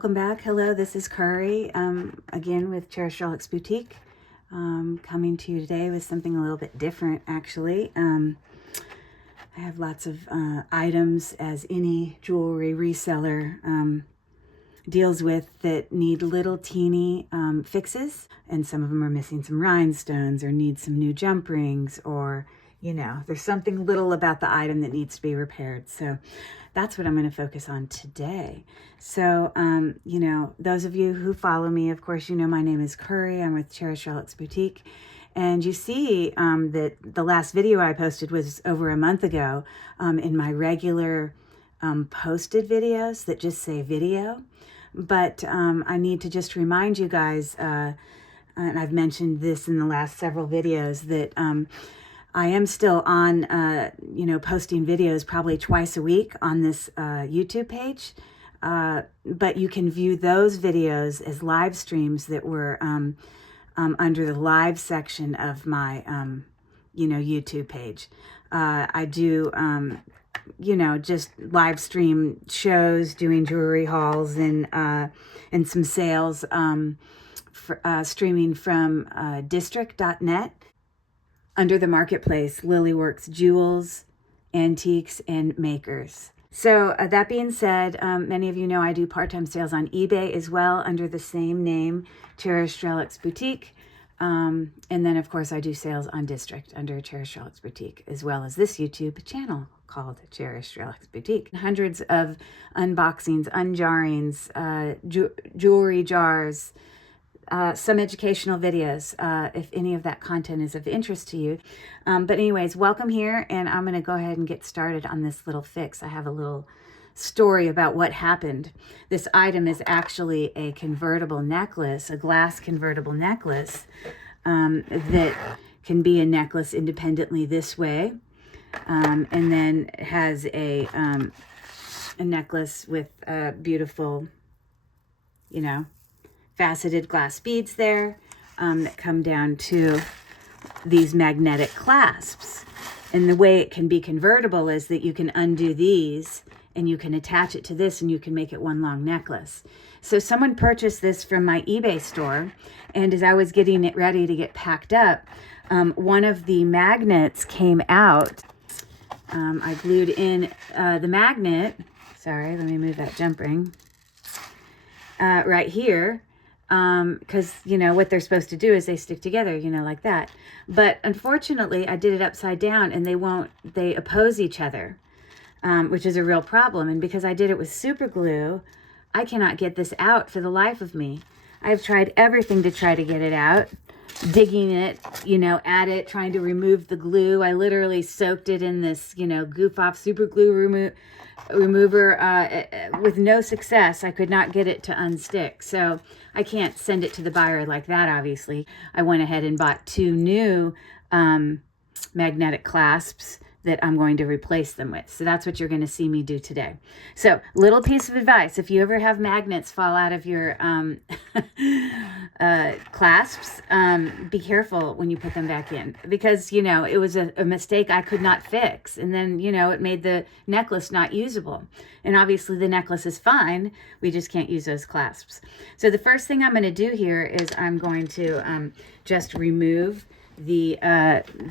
welcome back. Hello, this is Curry, again with Cherished Relics Boutique. Coming to you today with something a little bit different, actually. I have lots of items, as any jewelry reseller deals with, that need little teeny fixes, and some of them are missing some rhinestones or need some new jump rings, or there's something little about the item that needs to be repaired. So that's what I'm going to focus on today. So, those of you who follow me, of course, my name is Curry. I'm with Cherished Relics Boutique. And you see that the last video I posted was over a month ago in my regular posted videos that just say video. But I need to just remind you guys, and I've mentioned this in the last several videos, that I am still on, posting videos probably twice a week on this YouTube page. But you can view those videos as live streams that were under the live section of my, YouTube page. I do, just live stream shows, doing jewelry hauls and some sales, streaming from district.net. Under the marketplace, Lilyworks Jewels, Antiques, and Makers. So that being said, many of you know I do part-time sales on eBay as well under the same name, Cherished Relics Boutique. And then, of course, I do sales on District under Cherished Relics Boutique, as well as this YouTube channel called Cherished Relics Boutique. Hundreds of unboxings, unjarrings, jewelry jars, some educational videos, if any of that content is of interest to you. But anyways, welcome here, and I'm going to go ahead and get started on this little fix. I have a little story about what happened. This item is actually a convertible necklace, a glass convertible necklace, that can be a necklace independently this way, and then has a necklace with beautiful, faceted glass beads there that come down to these magnetic clasps. And the way it can be convertible is that you can undo these and you can attach it to this and you can make it one long necklace. So someone purchased this from my eBay store, and as I was getting it ready to get packed up, one of the magnets came out. I glued in the magnet. Sorry, let me move that jump ring. Right here. Because, what they're supposed to do is they stick together, like that. But unfortunately, I did it upside down, and they oppose each other, which is a real problem. And because I did it with super glue, I cannot get this out for the life of me. I've tried everything to try to get it out, digging it, at it, trying to remove the glue. I literally soaked it in this, goof off super glue remover with no success. I could not get it to unstick. So I can't send it to the buyer like that, obviously. I went ahead and bought 2 new magnetic clasps that I'm going to replace them with. So that's what you're going to see me do today. So, little piece of advice: if you ever have magnets fall out of your clasps, be careful when you put them back in, because it was a mistake I could not fix, and then it made the necklace not usable. And obviously the necklace is fine, we just can't use those clasps. So the first thing I'm going to do here is I'm going to just remove the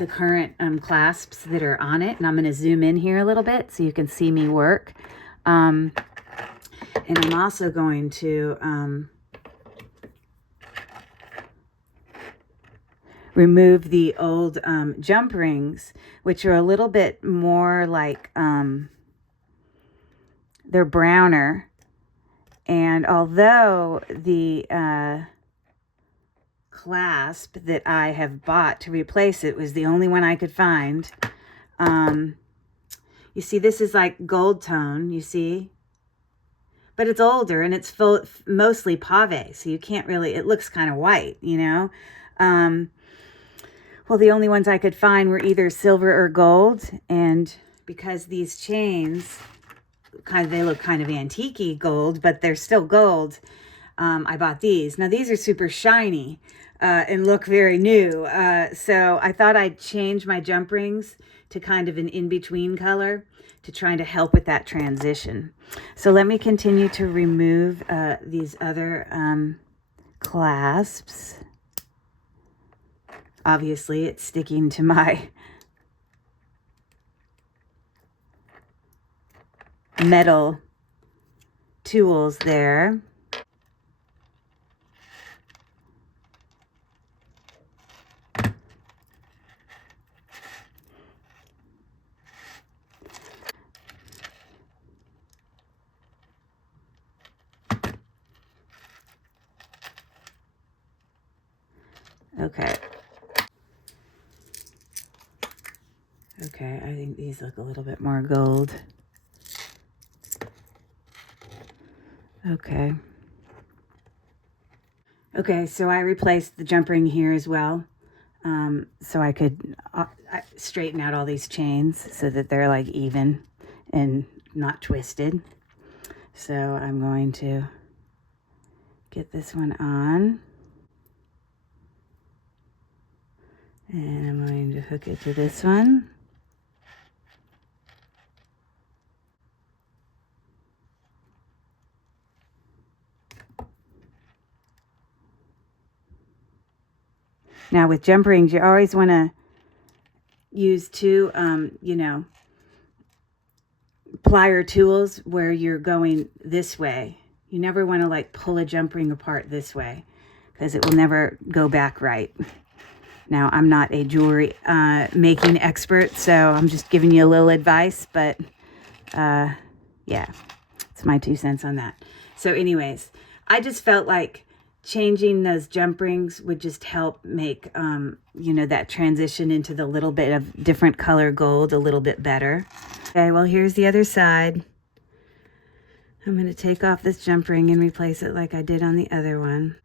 current clasps that are on it, and I'm going to zoom in here a little bit so you can see me work. And I'm also going to remove the old jump rings, which are a little bit more like they're browner. And although the clasp that I have bought to replace it was the only one I could find, you see, this is like gold tone, you see, but it's older and it's mostly pave, so you can't really, it looks kind of white, well, the only ones I could find were either silver or gold. And because these chains they look kind of antique-y gold, but they're still gold, I bought these. Now these are super shiny. and look very new. So I thought I'd change my jump rings to kind of an in-between color to try to help with that transition. So let me continue to remove these other clasps. Obviously, it's sticking to my metal tools there. Okay. Okay, I think these look a little bit more gold. Okay. Okay, so I replaced the jump ring here as well. So I could straighten out all these chains so that they're like even and not twisted. So I'm going to get this one on. And I'm going to hook it to this one. Now with jump rings, you always want to use two, you know, plier tools where you're going this way. You never want to like pull a jump ring apart this way because it will never go back right. Now, I'm not a jewelry making expert, so I'm just giving you a little advice, but yeah, it's my 2 cents on that. So anyways, I just felt like changing those jump rings would just help make, you know, that transition into the little bit of different color gold a little bit better. Okay, well, here's the other side. I'm going to take off this jump ring and replace it like I did on the other one.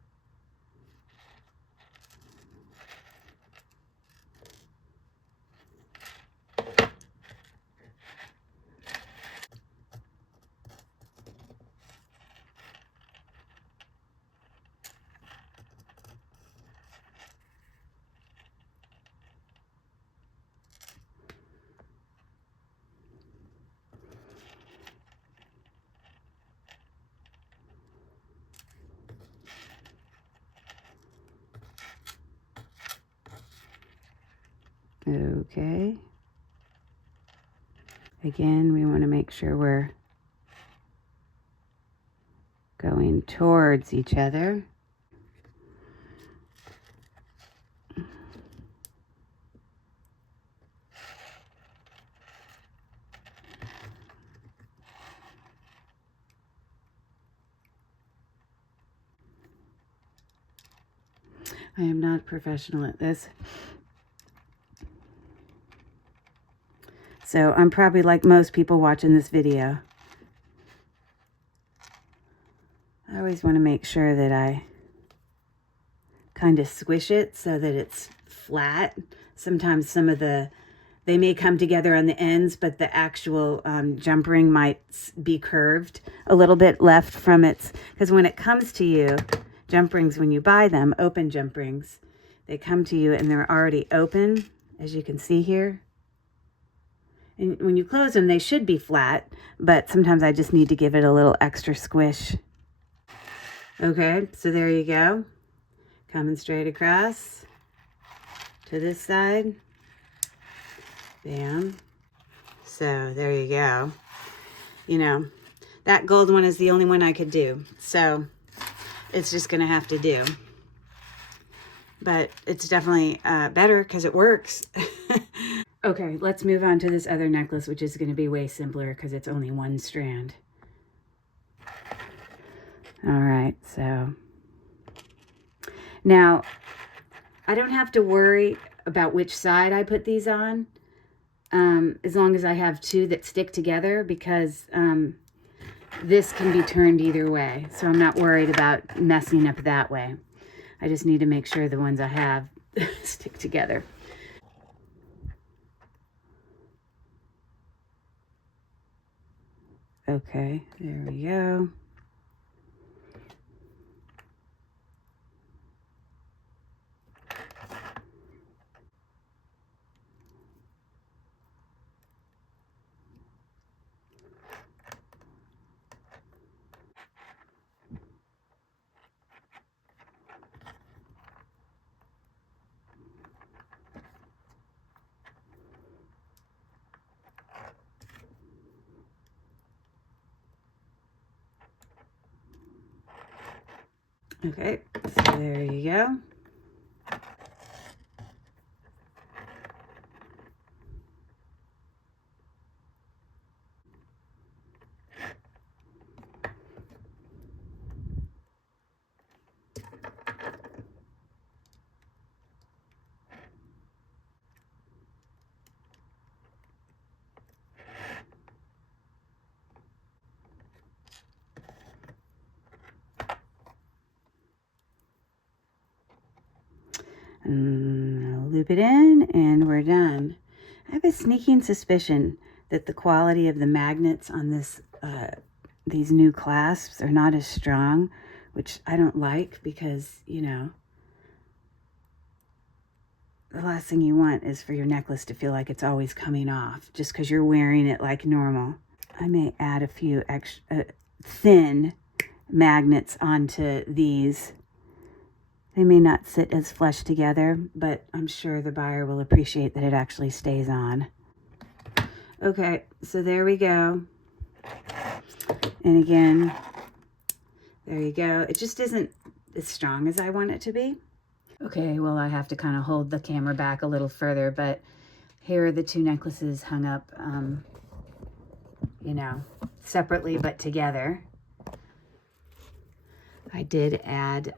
Okay. Again, we want to make sure we're going towards each other. I am not a professional at this. So I'm probably like most people watching this video. I always want to make sure that I kind of squish it so that it's flat. Sometimes some of they may come together on the ends, but the actual jump ring might be curved a little bit left from its, because when it comes to you, jump rings, when you buy them, open jump rings, they come to you and they're already open, as you can see here. And when you close them, they should be flat, but sometimes I just need to give it a little extra squish. Okay, so there you go. Coming straight across to this side. Bam. So there you go. You know, that gold one is the only one I could do. So it's just going to have to do. But it's definitely better because it works. Okay, let's move on to this other necklace, which is going to be way simpler because it's only one strand. All right, so now I don't have to worry about which side I put these on, as long as I have two that stick together, because this can be turned either way. So I'm not worried about messing up that way. I just need to make sure the ones I have stick together. Okay, there we go. Okay, so there you go. Loop it in and we're done. I have a sneaking suspicion that the quality of the magnets on this these new clasps are not as strong, which I don't like because, you know, the last thing you want is for your necklace to feel like it's always coming off just because you're wearing it like normal. I may add a few extra thin magnets onto these. They may not sit as flush together, but I'm sure the buyer will appreciate that it actually stays on. Okay, so there we go. And again, there you go. It just isn't as strong as I want it to be. Okay, well, I have to kind of hold the camera back a little further, but here are the two necklaces hung up, you know, separately but together. I did add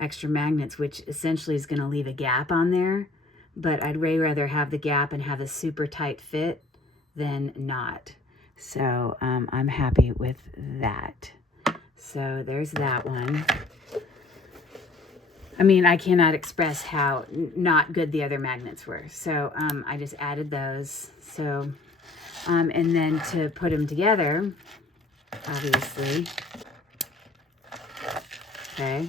extra magnets, which essentially is going to leave a gap on there, but I'd way rather have the gap and have a super tight fit than not. So I'm happy with that. So there's that one. I mean, I cannot express how not good the other magnets were. So I just added those. So, and then to put them together, obviously, okay.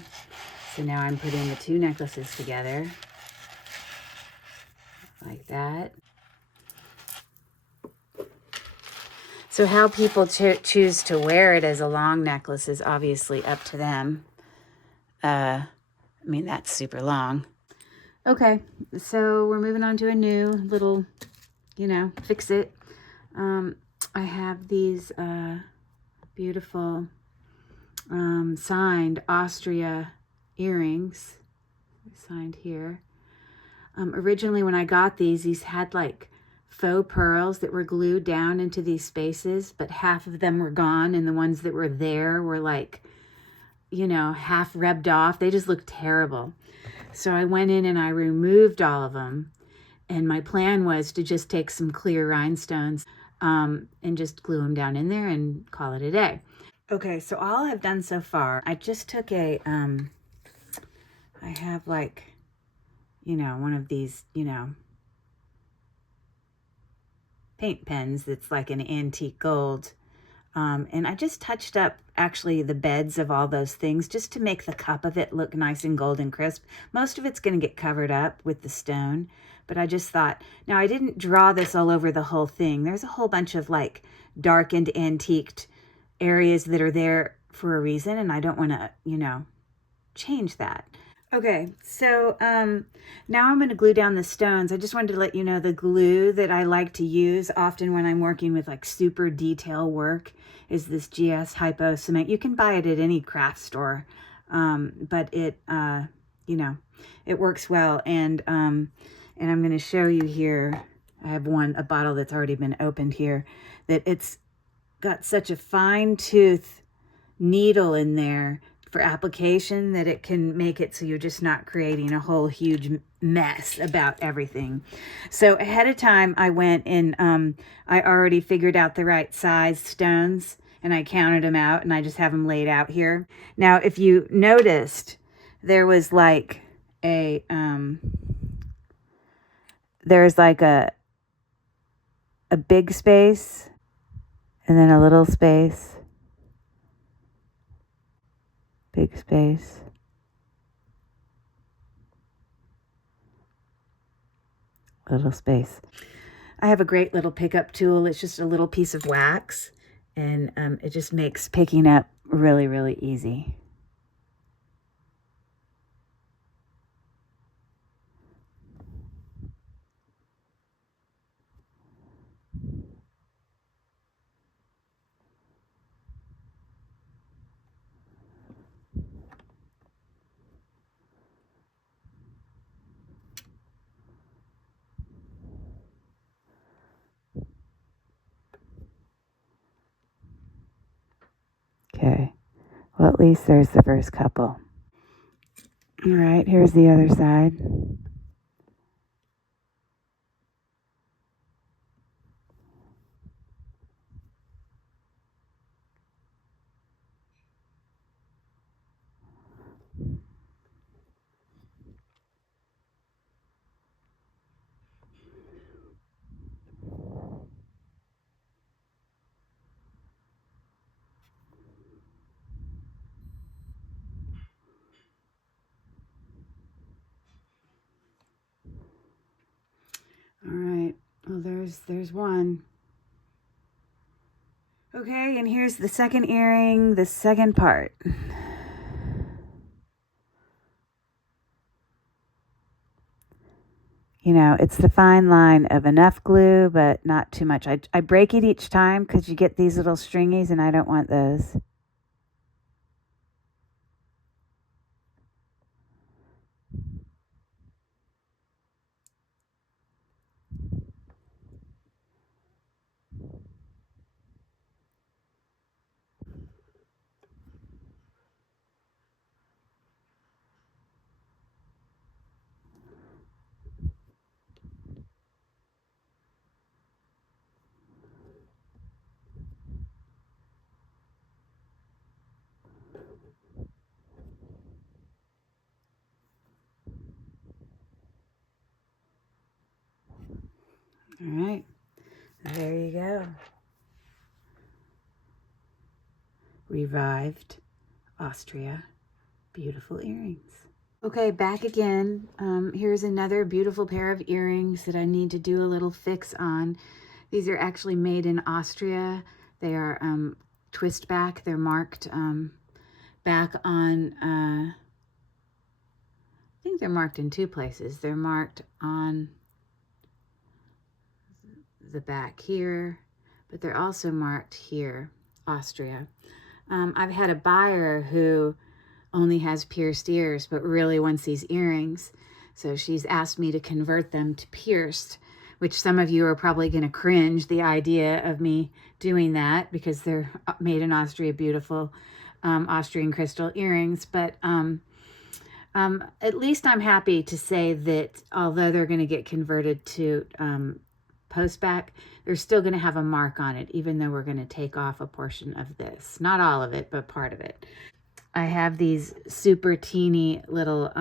So now I'm putting the two necklaces together like that. So how people choose to wear it as a long necklace is obviously up to them. I mean, that's super long. Okay, so we're moving on to a new little, you know, fix it. I have these beautiful signed Austria earrings, signed here. Originally when I got these had like faux pearls that were glued down into these spaces, but half of them were gone and the ones that were there were like, you know, half rubbed off. They just looked terrible. So I went in and I removed all of them, and my plan was to just take some clear rhinestones and just glue them down in there and call it a day. Okay, so all I've done so far, I just took a, I have like, you know, one of these, you know, paint pens that's like an antique gold. And I just touched up actually the beds of all those things just to make the cup of it look nice and golden crisp. Most of it's going to get covered up with the stone, but I just thought, now I didn't draw this all over the whole thing. There's a whole bunch of like darkened, antiqued areas that are there for a reason, and I don't want to, you know, change that. Okay, so now I'm going to glue down the stones. I just wanted to let you know the glue that I like to use often when I'm working with like super detail work is this GS Hypo Cement. You can buy it at any craft store, but it, you know, it works well. And I'm going to show you here. I have a bottle that's already been opened here, that it's got such a fine tooth needle in there for application that it can make it so you're just not creating a whole huge mess about everything. So ahead of time, I went and I already figured out the right size stones, and I counted them out, and I just have them laid out here. Now, if you noticed, there was like a there's like a big space and then a little space, big space, little space. I have a great little pickup tool. It's just a little piece of wax, and it just makes picking up really, really easy. at least there's the first couple. All right, here's the other side. All right, well, there's one. Okay, and here's the second earring, the second part. You know, it's the fine line of enough glue, but not too much. I break it each time because you get these little stringies, and I don't want those. All right, there you go. Revived Austria. Beautiful earrings. Okay, back again. Here's another beautiful pair of earrings that I need to do a little fix on. These are actually made in Austria. They are twist back. They're marked back on, I think they're marked in two places. They're marked on the back here, but they're also marked here, Austria. I've had a buyer who only has pierced ears, but really wants these earrings. So she's asked me to convert them to pierced, which some of you are probably going to cringe the idea of me doing that because they're made in Austria, beautiful Austrian crystal earrings. But at least I'm happy to say that although they're going to get converted to post back, they're still going to have a mark on it, even though we're going to take off a portion of this. Not all of it, but part of it. I have these super teeny little,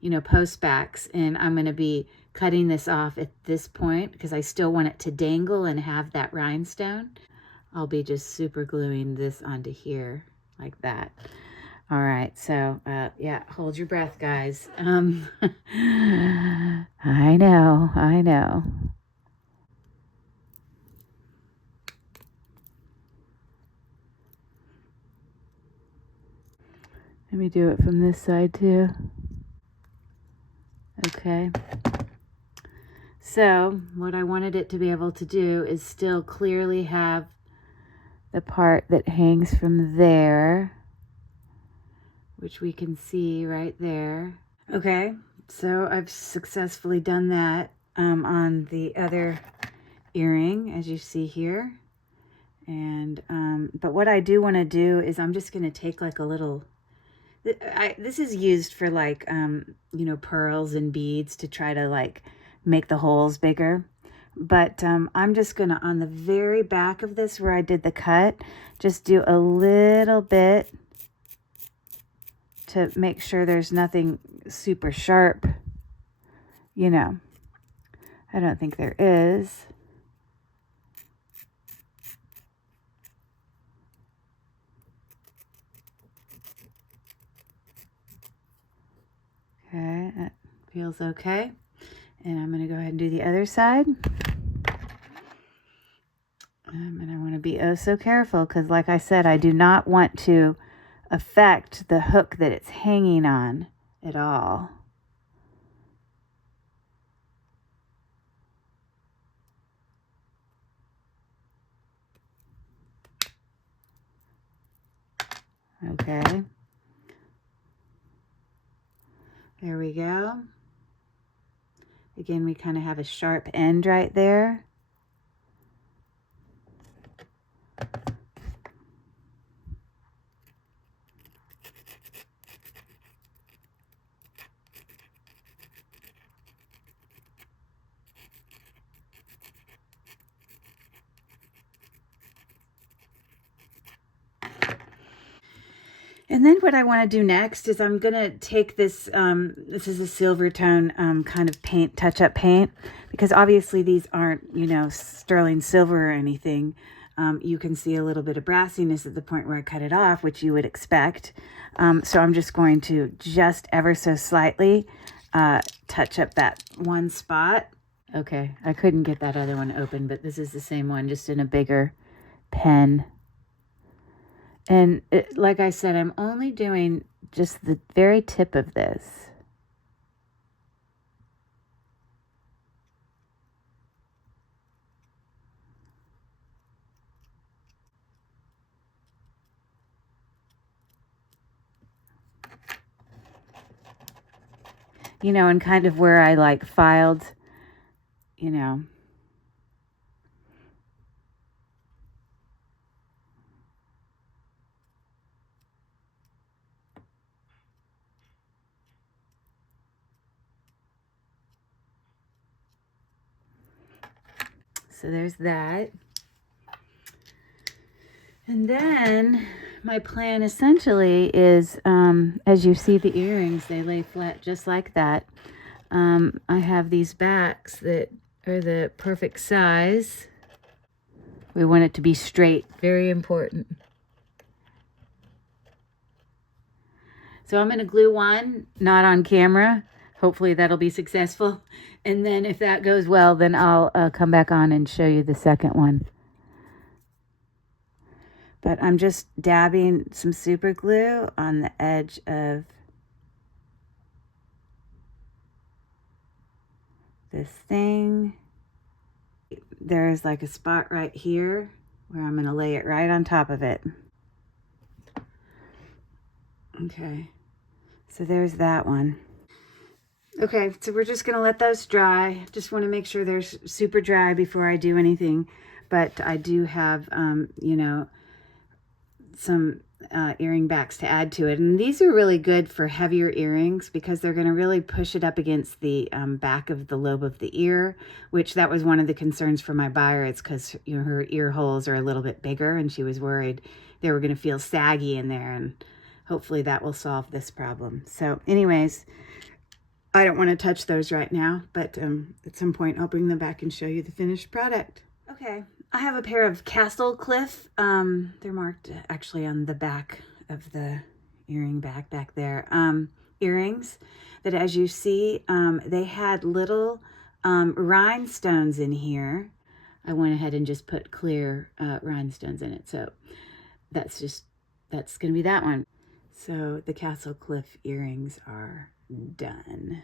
you know, post backs, and I'm going to be cutting this off at this point because I still want it to dangle and have that rhinestone. I'll be just super gluing this onto here like that. All right, so yeah, hold your breath, guys. I know. Let me do it from this side too. Okay. So what I wanted it to be able to do is still clearly have the part that hangs from there, which we can see right there. Okay, so I've successfully done that on the other earring, as you see here. And but what I do want to do is I'm just going to take like a little, this is used for like you know, pearls and beads to try to like make the holes bigger. But I'm just gonna, on the very back of this where I did the cut, just do a little bit to make sure there's nothing super sharp, you know. I don't think there is. Okay, that feels okay. And I'm going to go ahead and do the other side. And I want to be oh so careful because, like I said, I do not want to affect the hook that it's hanging on at all. Okay. There we go. Again, we kind of have a sharp end right there. And then what I want to do next is I'm going to take this, this is a silver tone kind of paint, touch-up paint, because obviously these aren't, you know, sterling silver or anything. You can see a little bit of brassiness at the point where I cut it off, which you would expect. So I'm just going to just ever so slightly touch up that one spot. Okay, I couldn't get that other one open, but this is the same one, just in a bigger pen. And like I said, I'm only doing just the very tip of this. You know, and kind of where I like filed, you know. So there's that. And then my plan essentially is, as you see the earrings, they lay flat just like that. I have these backs that are the perfect size. We want it to be straight, very important. So I'm going to glue one, not on camera. Hopefully that'll be successful. And then if that goes well, then I'll come back on and show you the second one. But I'm just dabbing some super glue on the edge of this thing. There's like a spot right here where I'm going to lay it right on top of it. Okay, so there's that one. Okay, so we're just going to let those dry. Just want to make sure they're super dry before I do anything. But I do have, you know, some earring backs to add to it. And these are really good for heavier earrings because they're going to really push it up against the back of the lobe of the ear, which that was one of the concerns for my buyer. It's because, you know, her ear holes are a little bit bigger and she was worried they were going to feel saggy in there. And hopefully that will solve this problem. So anyways, I don't want to touch those right now, but at some point I'll bring them back and show you the finished product. Okay, I have a pair of Castle Cliff. They're marked actually on the back of the earring back there. Earrings that, as you see, they had little rhinestones in here. I went ahead and just put clear rhinestones in it. So that's going to be that one. So the Castle Cliff earrings are done.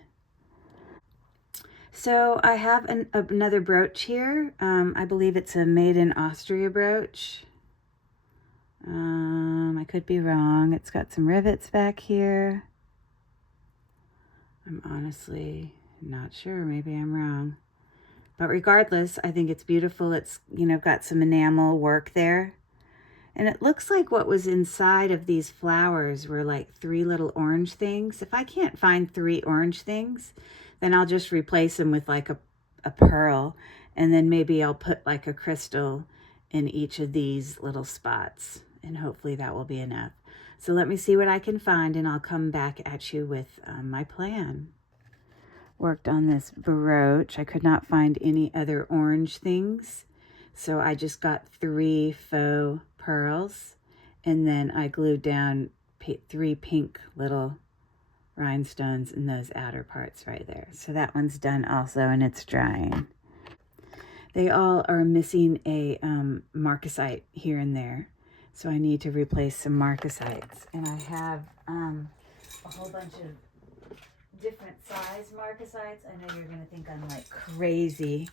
So I have another brooch here. I believe it's a made in Austria brooch. I could be wrong. It's got some rivets back here. I'm honestly not sure. Maybe I'm wrong. But regardless, I think it's beautiful. It's, you know, got some enamel work there. And it looks like what was inside of these flowers were like 3 little orange things. If I can't find 3 orange things, then I'll just replace them with like a pearl. And then maybe I'll put like a crystal in each of these little spots. And hopefully that will be enough. So let me see what I can find and I'll come back at you with my plan. Worked on this brooch. I could not find any other orange things. So I just got 3 faux pearls, and then I glued down 3 pink little rhinestones in those outer parts right there. So that one's done also, and it's drying. They all are missing a marcasite here and there, so I need to replace some marcasites. And I have a whole bunch of different size marcasites. I know you're going to think I'm like crazy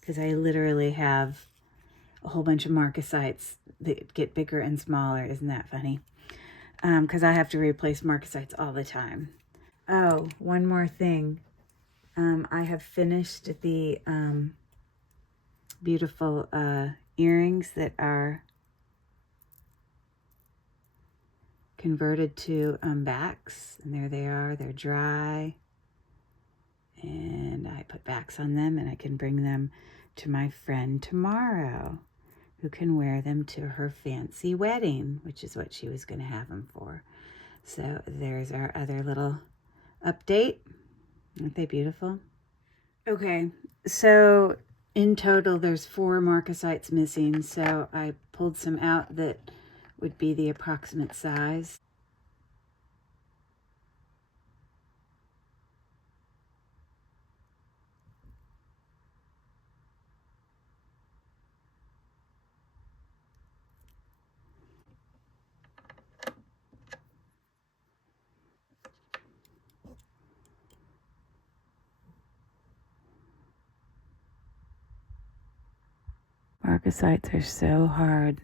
because I literally have a whole bunch of marcasites that get bigger and smaller. Isn't that funny? Because I have to replace marcasites all the time. Oh, one more thing. I have finished the beautiful earrings that are converted to backs. And there they are. They're dry. And I put backs on them, and I can bring them to my friend tomorrow, who can wear them to her fancy wedding, which is what she was going to have them for. So there's our other little update. Aren't they beautiful? Okay, so in total there's 4 marcasites missing, so I pulled some out that would be the approximate size. Marcasites are so hard.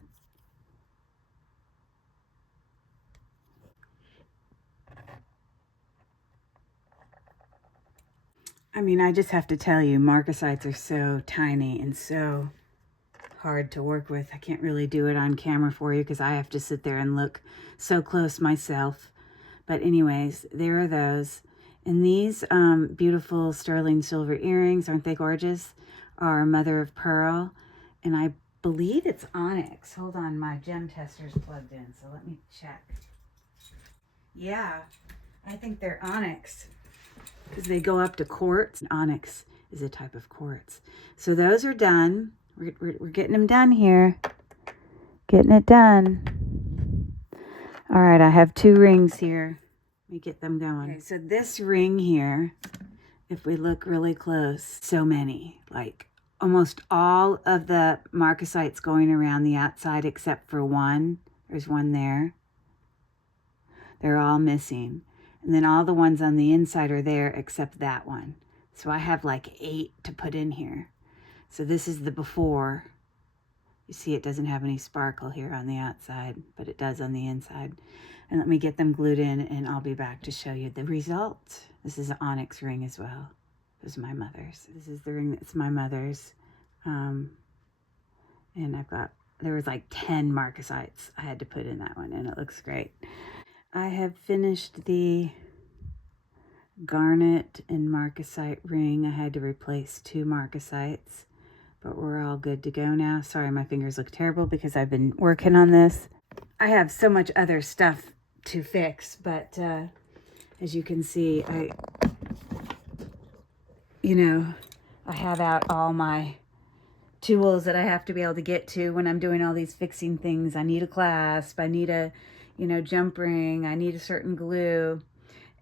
I mean, I just have to tell you, marcasites are so tiny and so hard to work with. I can't really do it on camera for you because I have to sit there and look so close myself. But anyways, there are those. And these beautiful sterling silver earrings, aren't they gorgeous? Are mother of pearl. And I believe it's onyx. Hold on, my gem tester's plugged in, so let me check. Yeah, I think they're onyx because they go up to quartz. Onyx is a type of quartz. So those are done. We're getting them done here. Getting it done. All right, I have 2 rings here. Let me get them going. Okay, so this ring here, if we look really close, so many, like almost all of the marcasites going around the outside except for one. There's one there. They're all missing. And then all the ones on the inside are there except that one. So I have like 8 to put in here. So this is the before. You see it doesn't have any sparkle here on the outside, but it does on the inside. And let me get them glued in and I'll be back to show you the result. This is an onyx ring as well. It was my mother's. This is the ring that's my mother's. And there was like 10 marcasites I had to put in that one, and it looks great. I have finished the garnet and marcasite ring. I had to replace 2 marcasites, but we're all good to go now. Sorry, my fingers look terrible because I've been working on this. I have so much other stuff to fix, but as you can see, I have out all my tools that I have to be able to get to when I'm doing all these fixing things. I need a clasp, I need a, jump ring, I need a certain glue.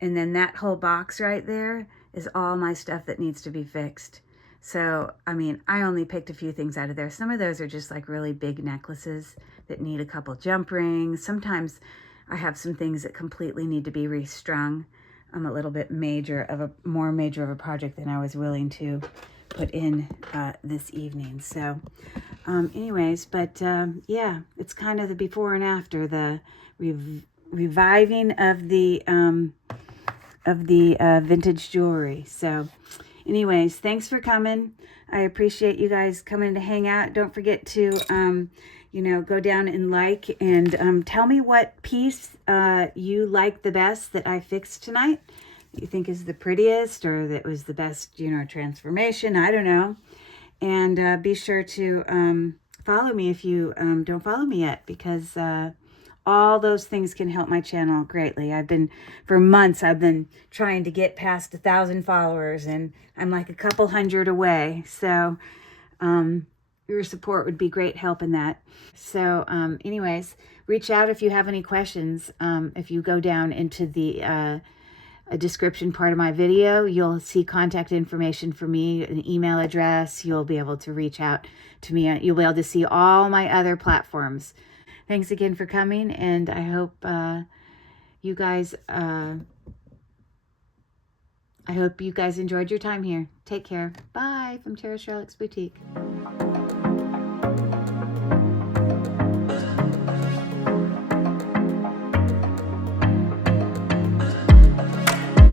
And then that whole box right there is all my stuff that needs to be fixed. So, I mean, I only picked a few things out of there. Some of those are just like really big necklaces that need a couple jump rings. Sometimes I have some things that completely need to be restrung. I'm a little bit more major of a project than I was willing to put in this evening. So anyways, but yeah, it's kind of the before and after, the reviving of the vintage jewelry. So anyways, thanks for coming. I appreciate you guys coming to hang out. Don't forget to go down and like and tell me what piece you like the best that I fixed tonight, that you think is the prettiest, or that was the best transformation. I don't know. And be sure to follow me if you don't follow me yet, because all those things can help my channel greatly. For months, I've been trying to get past 1,000 followers, and I'm like a couple hundred away. So your support would be great help in that. So anyways, reach out if you have any questions. If you go down into the description part of my video, you'll see contact information for me, an email address. You'll be able to reach out to me. You'll be able to see all my other platforms. Thanks again for coming, and I hope you guys enjoyed your time here. Take care. Bye from Cherished Relics Boutique.